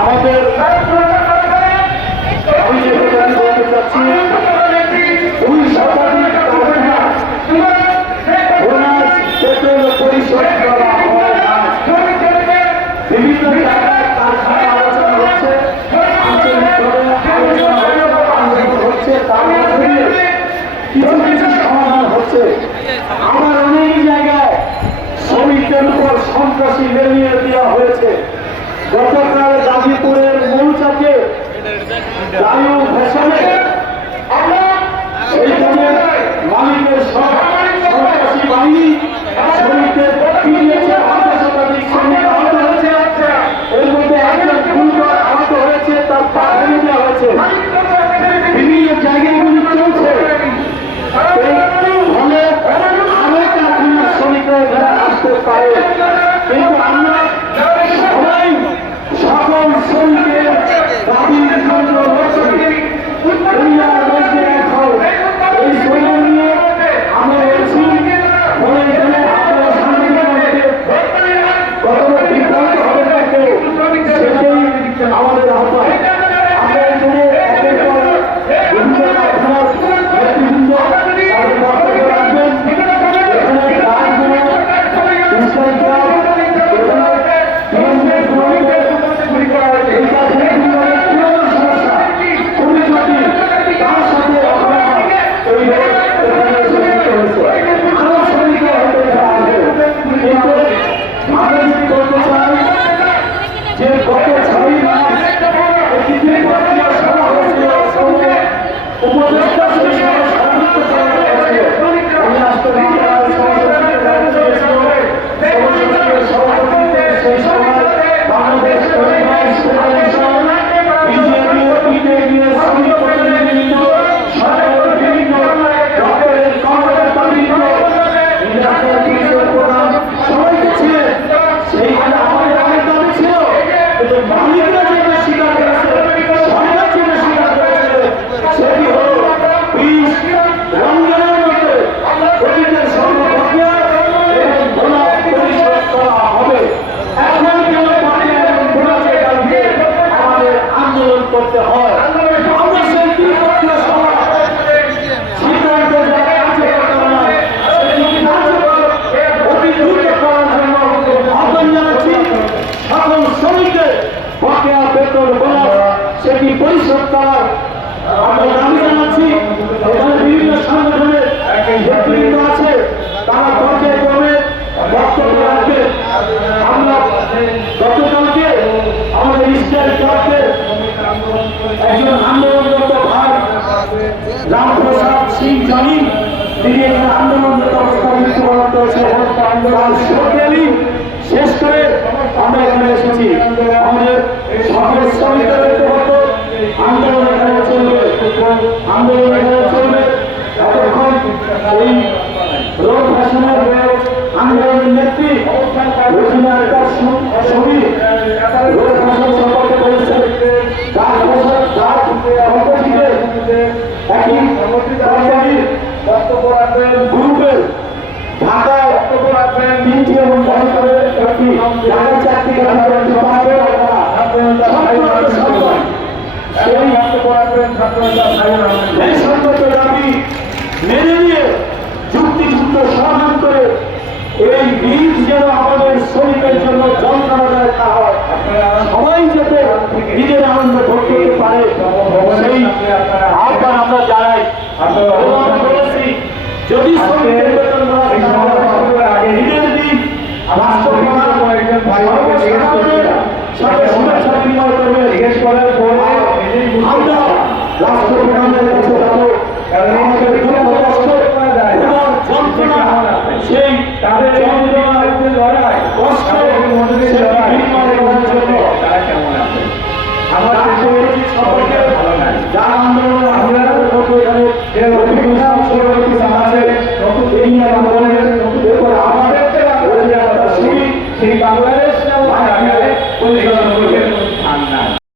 আমাদের আমি যে কথাটি বলতে চাচ্ছি 2 শতাধিক কারখানা বোনাস বেতন পরিশোধ করা হয় না। বিভিন্ন জায়গায় কারখানা আলোচনা হচ্ছে, আঞ্চলিকভাবে আলোচনা হচ্ছে, তার মধ্যে কিছু কিছু সমাধান হচ্ছে। আবার অনেক জায়গায় শ্রমিকদের উপর সন্ত্রাসী লেলিয়ে দেওয়া হয়েছে। গতকাল গাজীপুরের মৌচাকে বায়ু ভেষণে সেইখানে মালিকের সন্ত্রাসী বাহিনী শ্রমিকদের পিটিয়েছে, 50 শতাধিক শ্রমিক আহত হয়েছে। এর মধ্যে একজন গুরুতর আহত হয়েছে, তার পা ভেঙে দেওয়া হয়েছে। বিভিন্ন জায়গাগুলি চলছে। ফলে আরো কারখানার শ্রমিকরা এখানে আসতে পারে, কিন্তু আমরা সবাই সকল শ্রমিকের দাবির জন্য এই শ্রমিক নিয়ে আমরা বলছি। ফলে এখানে আপনারা সাংবাদিক কখনো বিভ্রান্ত হবে না কেউ, সেটাই আমাদের আহ্বান। আমরা এখানে একের পর বিভিন্ন কারখানার নেতৃবৃন্দ তাদের বক্তব্য রাখবেন। এখানে রাজগুলো করতে হয়। আমরা সেই ত্রিপক্ষীয় সভা সিদ্ধান্ত অতি দ্রুত করার জন্য আহ্বান জানাচ্ছি। সকল শ্রমিকদের বকেয়া বেতন বোনাস সেটি পরিশোধ করার আমরা দাবি জানাচ্ছি। এখানে বিভিন্ন সংগঠনের নেতৃত্ব আছে, তারা পর্যায়ক্রমে বক্তব্য রাখবে। আমরা গতকালকে আমাদের ইস্টার ক্লাবের একজন আন্দোলনরত ভাই রামপ্রসাদ সিং জানি, তিনি এখানে আন্দোলনরত অবস্থায় মৃত্যুবরণ করেছে। আন্দোলন শেষ করে আমরা এখানে এসেছি। আমাদের সকল শ্রমিকদের ঐক্যবদ্ধ আন্দোলন এখানে চলবে, আন্দোলন এখানে চলবে এতক্ষণ। এই রোড ভাষণের আন্দোলনের নেত্রী রোজিনা ছবি রোড ভাষণ সম্পর্কে বলেছে। গ্রুপের ঢাকায় বক্তব্য রাখবেন 3টি এবং ঢাকায় 4টি এই সংগত দাবি মেনে নিয়ে যুক্তিযুক্ত সমাধান করে এই বীজ যেন আমাদের শ্রমিকের জন্য যন্ত্রণাদায়ক না হয়, সবাই যাতে নিজের আনন্দ ভোগ করতে পারে, সেই আহ্বান আমরা জানাই। বলেছি যদি শ্রমিকের বেতন ঈদের দিন রাষ্ট্র শুভেচ্ছা বিনিময় করবে, জিজ্ঞেস করার পর আমরা রাষ্ট্রপ্রধানের কাছে যাবো। আমাদের দুঃখ কষ্ট যন্ত্রণা সেই তাদের লড়াই কষ্ট বিনিময় করার জন্য আমার সম্পর্কে যারা আন্দোলন আছে